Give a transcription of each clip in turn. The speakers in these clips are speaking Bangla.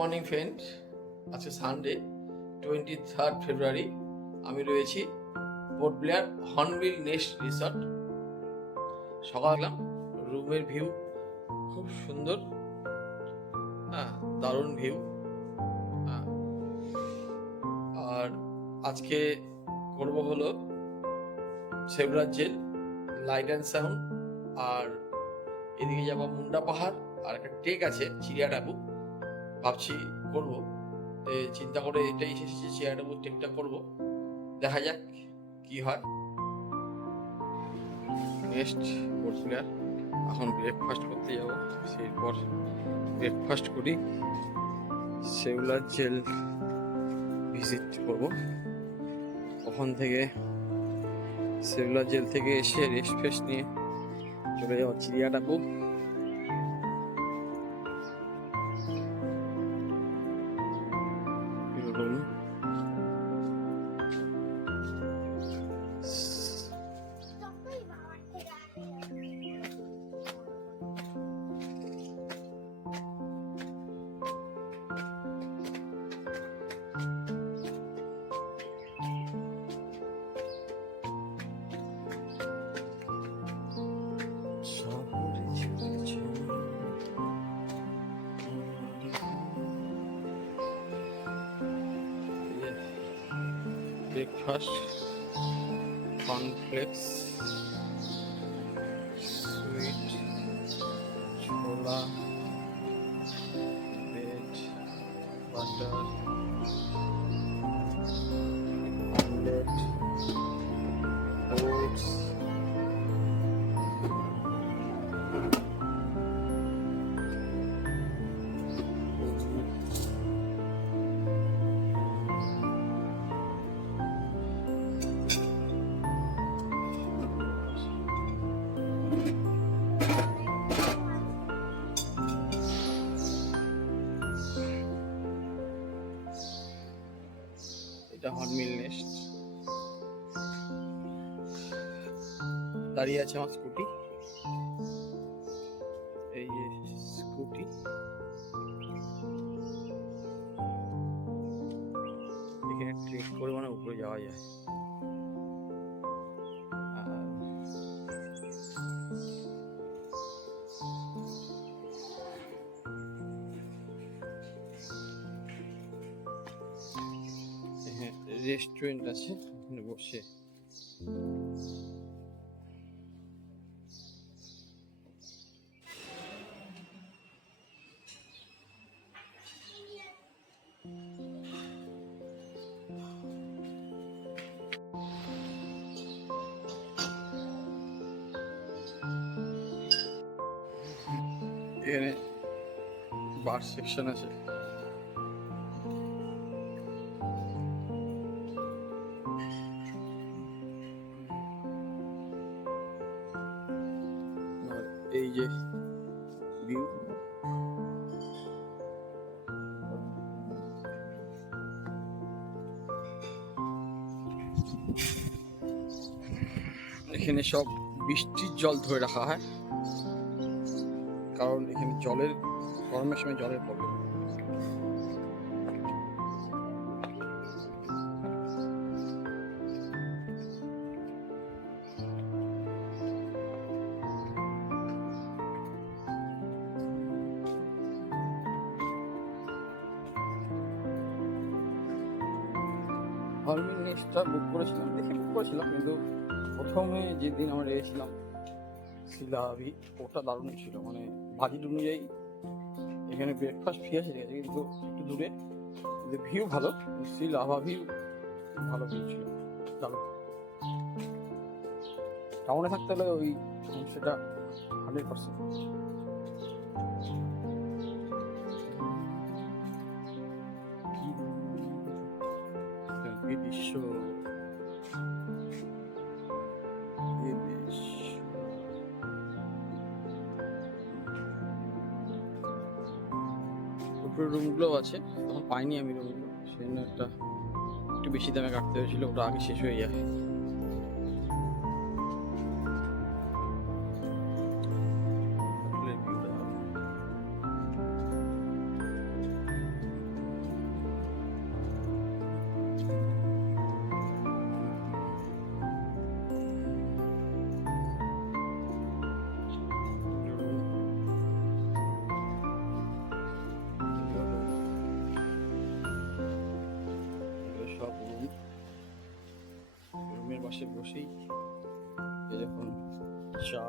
মর্নিং ফ্রেন্ড, আজকে সানডে 23 ফেব্রুয়ারি। আমি রয়েছি port Blair hornbill nest resort. সকাল এলাম, রুমের ভিউ খুব সুন্দর, হ্যাঁ দারুণ ভিউ। হ্যাঁ, আর আজকে করব হলো সেবরাজ জেল, লাইট অ্যান্ড সাউন্ড, আর এদিকে যাবো মুন্ডা পাহাড়, আর একটা ট্রেক আছে চিড়িয়াটাবু, ভাবছি করবো। চিন্তা করে এটাই এসেছি, চিড়িয়াটাবু ট্রেকটা করবো, দেখা যাক কি হয়। নেক্সট পোর্ট ব্লেয়ার, এখন ব্রেকফাস্ট করতে যাবো, এরপর ব্রেকফাস্ট করি সেবরাজ জেল ভিজিট করবো। ওখান থেকে সেবরাজ জেল থেকে এসে রেস্ট ফেস্ট নিয়ে চলে যাবো চিড়িয়াটাবু। ব্রেকফাস্ট, কর্নফ্লেক্স, সুইট, ছোলা, ব্রেড, বাটার, অমলেট, ওটস, এটা হর্নবিল নেস্ট। দাঁড়িয়ে আছে আমার স্কুটি, এই যে স্কুটি, এখানে ট্রেক করে মানে উপরে যাওয়া যায়। রেস্টুরেন্ট আছে, ওখানে বসে এখানে বার সেকশন আছে। এই যে ভিউ, এখানে সব বৃষ্টির জল ধরে রাখা হয়, কারণ এখানে জলের গরমের সময় জলের প্রবলেম। হর্নবিল নেস্টটা বুক করেছিলাম, কিন্তু প্রথমে যেদিন আমরা গিয়েছিলাম শিলাহাবি, ওটা দারুণ ছিল, মানে বাজেট অনুযায়ী এখানে ব্রেকফাস্ট ফ্রি আছে, ঠিক আছে, কিন্তু একটু দূরে, ভিউ ভালো, শিলাহাবি ভালো ভিউ ছিল, দারুণ। টাউনে থাকতে হলে ওই সেটা 100%। দৃশ্য, উপরে রুমগুলো আছে, তখন পাইনি আমি রুমগুলো, সেই জন্য একটু বেশি দামে কাটতে হয়েছিল, ওটা আগে শেষ হয়ে যায়। পাশে বসেই এরকম চা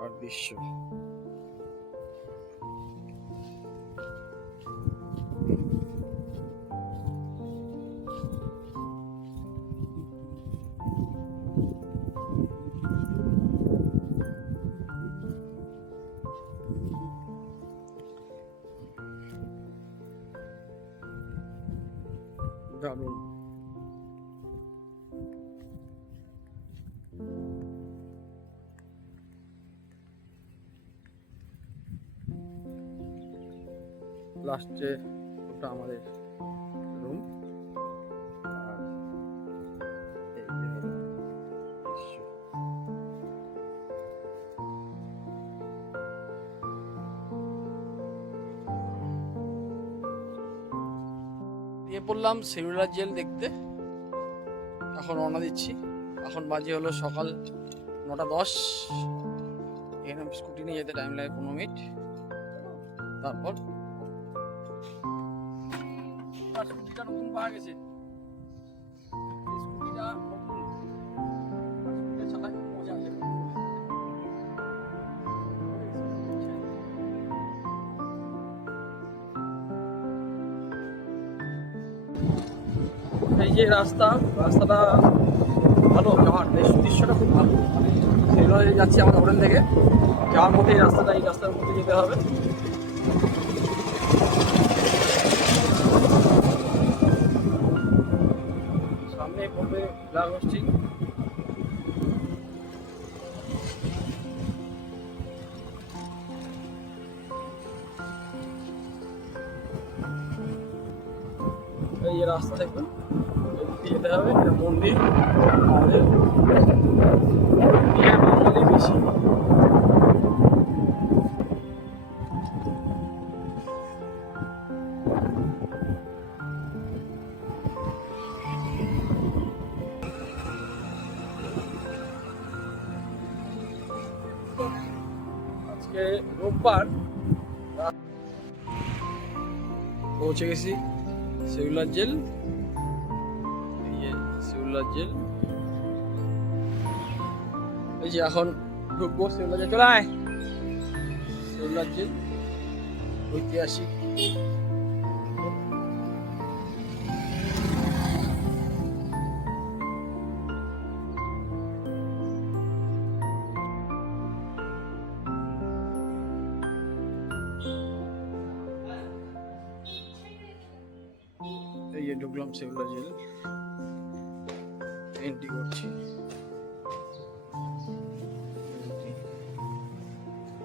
আর দৃশ্য। দারুণ। লাস্টে ওটা আমাদের রুম, আর এই যে হলো দৃশ্য। নিয়ে পড়লাম সেলুলার জেল দেখতে। এখন রওনা দিচ্ছি। এখন বাজে হলো সকাল 9:10। এখানে স্কুটি নিয়ে যেতে টাইম লাগে 15 মিনিট। তারপর স্কুটিটা নতুন পাওয়া গেছে, স্কুটিটা নতুন, স্কুটিটা চালাতে খুব মজা আছে। এই যে রাস্তাটা ভালো, যাওয়ার দৃশ্যটা খুব ভালো। সেগুলো যাচ্ছি আমাদের হোটেল থেকে যাওয়ার পথে এই রাস্তার মধ্যে যেতে হবে। সামনে পড়বে ব্লার হোস্টিং। এই যে রাস্তা দেখুন, যেতে হবে। এটা মন্দির, আমাদের বাঙালি বেশি। আজকে রোববার, পৌঁছে গেছি সেলুলার জেল। এই যে সেলুলার জেল, এই যে এখন ঢুকবো সেলুলার জেল। চলে আয়, সেলুলার জেল ঐতিহাসিক। এই যে ঢুকলাম সেলুলার জেল, এন্ট্রি করছি।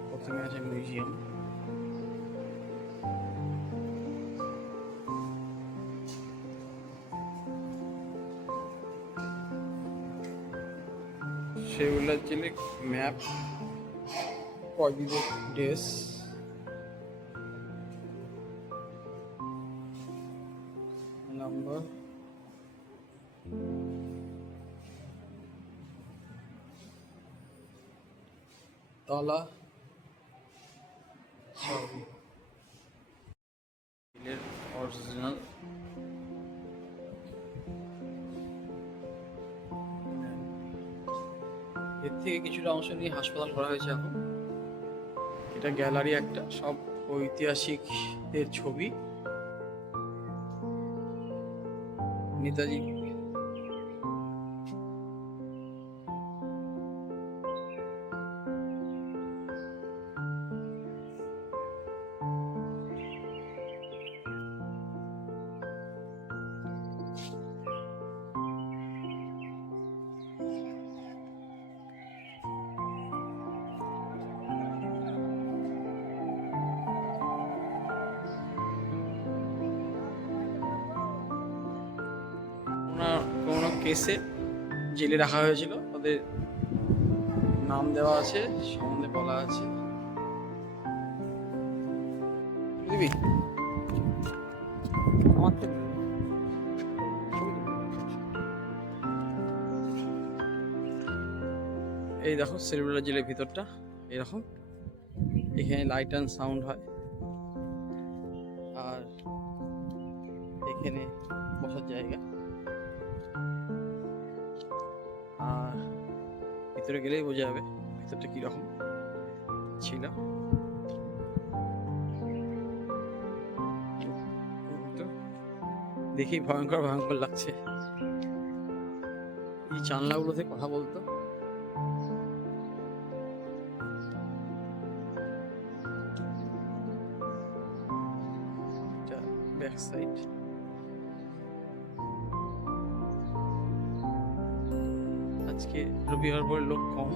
প্রথমে আছে মিউজিয়াম। সেলুলার জেলে ম্যাপ, কয়দিনের ড্রেস, নাম্বার, তালা, চাবি, অরিজিনাল। এর থেকে কিছুটা অংশ নিয়ে হাসপাতাল করা হয়েছে এখন। এটা গ্যালারি একটা, সব ঐতিহাসিকদের ছবি। নেতাজি, কোনো কেসে জেলে রাখা হয়েছিল, ওদের নাম দেওয়া আছে, সম্বন্ধে বলা আছে। দিবি আমার তো এই দেখো সেলুলার জেলের ভিতরটা এরকম। এখানে লাইট অ্যান্ড সাউন্ড হয়, আর এখানে বসার জায়গা। আর ভিতরে গেলেই বোঝা যাবে ভিতরটা কীরকম ছিল। দেখি ভয়ঙ্কর ভয়ঙ্কর লাগছে। এই জানলাগুলোতে কথা বলতো। ব্যাক সাইড, আজকে রবিবার বলে লোক কম।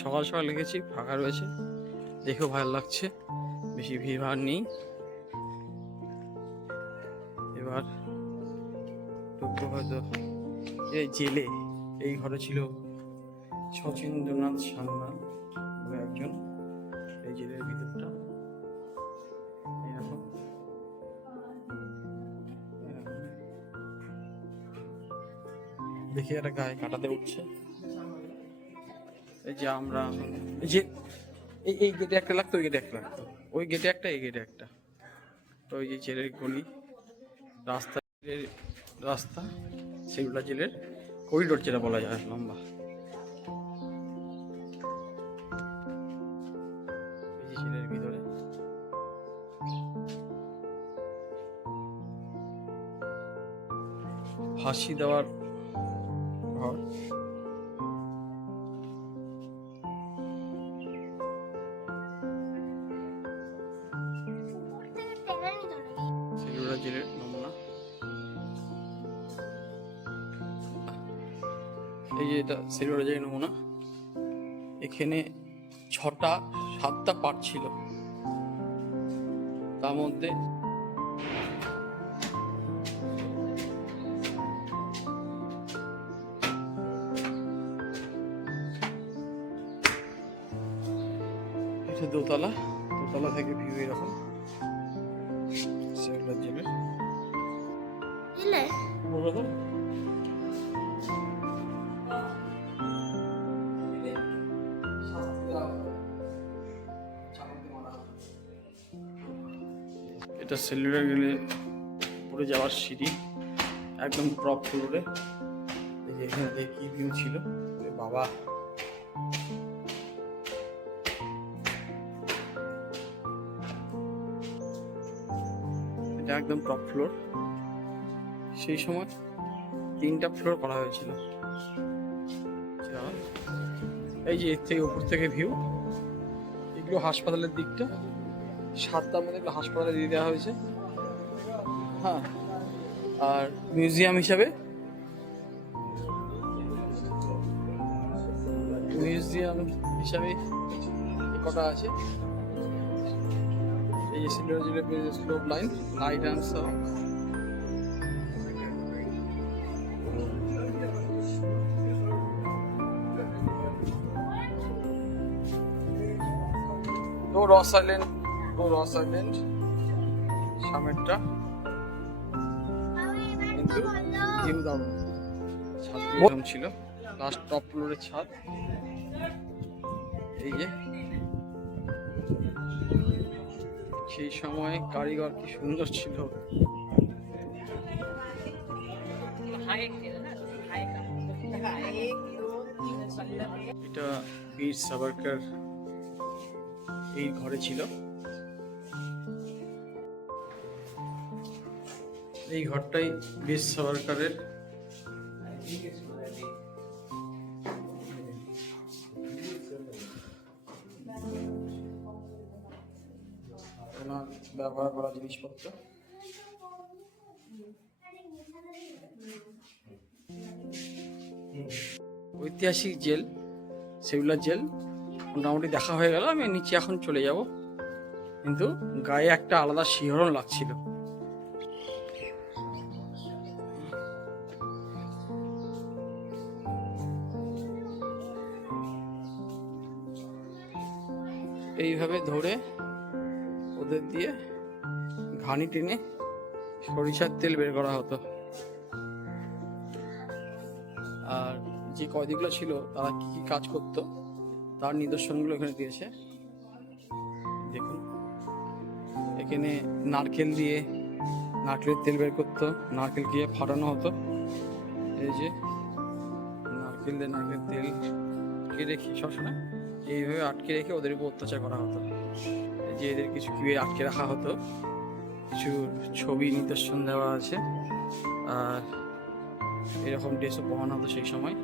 সকাল সকাল লিখেছি, ফাঁকা রয়েছে, দেখেও ভালো লাগছে, বেশি ভিড়ভাড় নেই। এবার ঢুকবো হয়তো। এই জেলে, এই ঘরে ছিল শচীন্দ্রনাথ সান্যাল বলে একজন। এই জেলের ভিতরটা এরকম। দেখি একটা গায়ে কাটাতে উঠছে। এই যে আমরা এই যে এই গেটে একটা লাগতো, ওই গেটে একটা লাগতো, ওই গেটে একটা, এই গেটে একটা। তো ওই যে জেলের গলি, রাস্তা সেগুলা জেলের করিডোর যেটা বলা যায়, লম্বা। এই যে জেলের ভিতরে ফাঁসি দেওয়ার ঘর। জেলের নমুনা। এই যে এটা সিলভার জেলের নমুনা। এখানে 7টা পার্ট ছিল, তার মধ্যে এটা দোতলা থেকে ভিউ এরকম। সিলভার জেলের এটা সেলুলার গেলে উপরে যাওয়ার সিঁড়ি, একদম টপ ফ্লোরে। এই যে এখানে দিয়ে কি ভিউ ছিল বাবা। এটা একদম টপ ফ্লোর। সেই সময় 3টা ফ্লোর করা হয়েছিল। এই যে এর থেকে উপর থেকে ভিউ, এগুলো হাসপাতালের দিকটা। 7টার মধ্যে এগুলো হাসপাতালে দিয়ে দেওয়া হয়েছে। হ্যাঁ, আর মিউজিয়াম হিসাবে কটা আছে। এই যে সিলভার জেলের slope line, light and sound. রস আইল্যান্ড সামনেরটা কিন্তু ভিউ দারুণ। ছাদ ছিল, লাস্ট টপ ফ্লোরের ছাদ। এই যে সেই সময় কারিগর কি সুন্দর ছিল। এটা বীর সাভারকার এই ঘরে ছিল। এই ঘরটাই বীর সাভারকারের। ব্যবহার করা জিনিসপত্র। ঐতিহাসিক জেল, সেলুলার জেল মোটামুটি দেখা হয়ে গেল। আমি নিচে এখন চলে যাব, কিন্তু গায়ে একটা আলাদা শিহরণ লাগছিল। এইভাবে ধরে ওদের দিয়ে ঘানি টেনে সরিষার তেল বের করা হতো। আর যে কয়েদিগুলো ছিল তারা কি কি কাজ করতো তার নিদর্শনগুলো এখানে দিয়েছে। দেখুন, এখানে নারকেল দিয়ে নারকেলের তেল বের করতো, নারকেল দিয়ে ফাটানো হতো। এই যে নারকেল দিয়ে নারকেলের তেল আটকে রেখে সবসময় এইভাবে আটকে রেখে ওদের উপর অত্যাচার করা হতো। এই যে এদের কিছু কিভাবে আটকে রাখা হতো, কিছু ছবি নিদর্শন দেওয়া আছে। আর এরকম ড্রেসও পরানো হতো সেই সময়।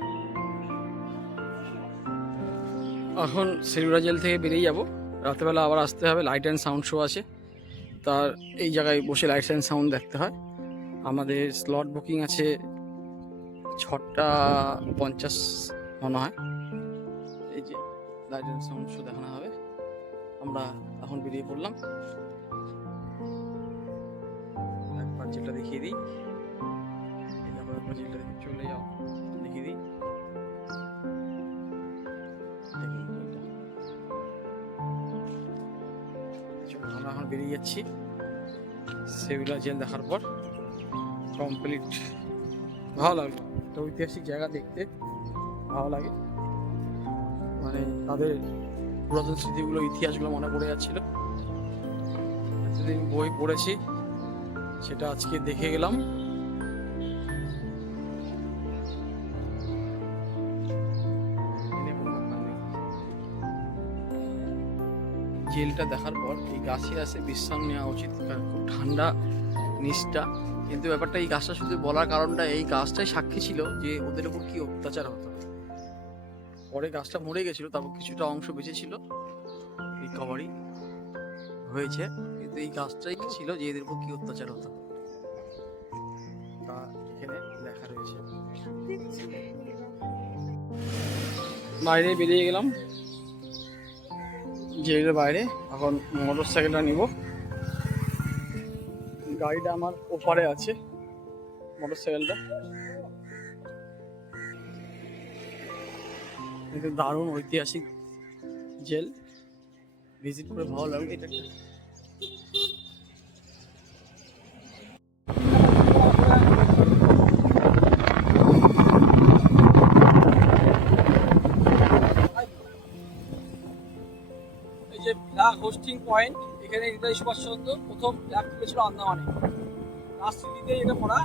এখন সেলুলা জেল থেকে বেরিয়ে যাব, রাতেরবেলা আবার আসতে হবে, লাইট অ্যান্ড সাউন্ড শো আছে। তার এই জায়গায় বসে লাইট অ্যান্ড সাউন্ড দেখতে হয়। আমাদের স্লট বুকিং আছে 6:50 মনে হয়। এই যে লাইট অ্যান্ড সাউন্ড শো দেখানো হবে। আমরা এখন বেরিয়ে পড়লাম। একবার যেটা দেখিয়ে দিই, এই দেখো একবার যেটা দেখে চলে যাও, দেখিয়ে দিই। আমরা এখন বেরিয়ে যাচ্ছি সেলুলা জেল দেখার পর। কমপ্লিট ভালো লাগলো, একটা ঐতিহাসিক জায়গা দেখতে ভালো লাগে। মানে তাদের পুরাতন স্মৃতিগুলো, ইতিহাসগুলো মনে পড়ে যাচ্ছিল। এতদিন বই পড়েছি, সেটা আজকে দেখে গেলাম। জেলটা দেখার পর এই গাছে আসে বিশ্রাম নেওয়া উচিত, কারণ খুব ঠান্ডা নিচটা। কিন্তু ব্যাপারটা এই গাছটা শুধু বলার কারণটা, এই গাছটাই সাক্ষী ছিল যে ওদের উপর কি অত্যাচার হতো। পরে গাছটা মরে গেছিল, তারপর কিছুটা অংশ বেঁচে ছিল, রিকভারি হয়েছে। কিন্তু এই গাছটাই ছিল যে এদের উপর কি অত্যাচার হতো, তা এখানে লেখা রয়েছে। বাইরে বেরিয়ে গেলাম জেলের বাইরে। এখন মোটর সাইকেলটা নিব, গাড়িটা আমার ওপারে আছে। মোটর সাইকেলটা কিন্তু দারুণ ঐতিহাসিক জেল, ভিজিট করে ভালো লাগবে। এটা এই যে ফ্ল্যাগ হোস্টিং পয়েন্ট, এখানে হৃদয় সুভাষ চন্দ্র প্রথম ফ্ল্যাগ তুলেছিল আন্দামানে। রাজনীতিতে এটা পড়া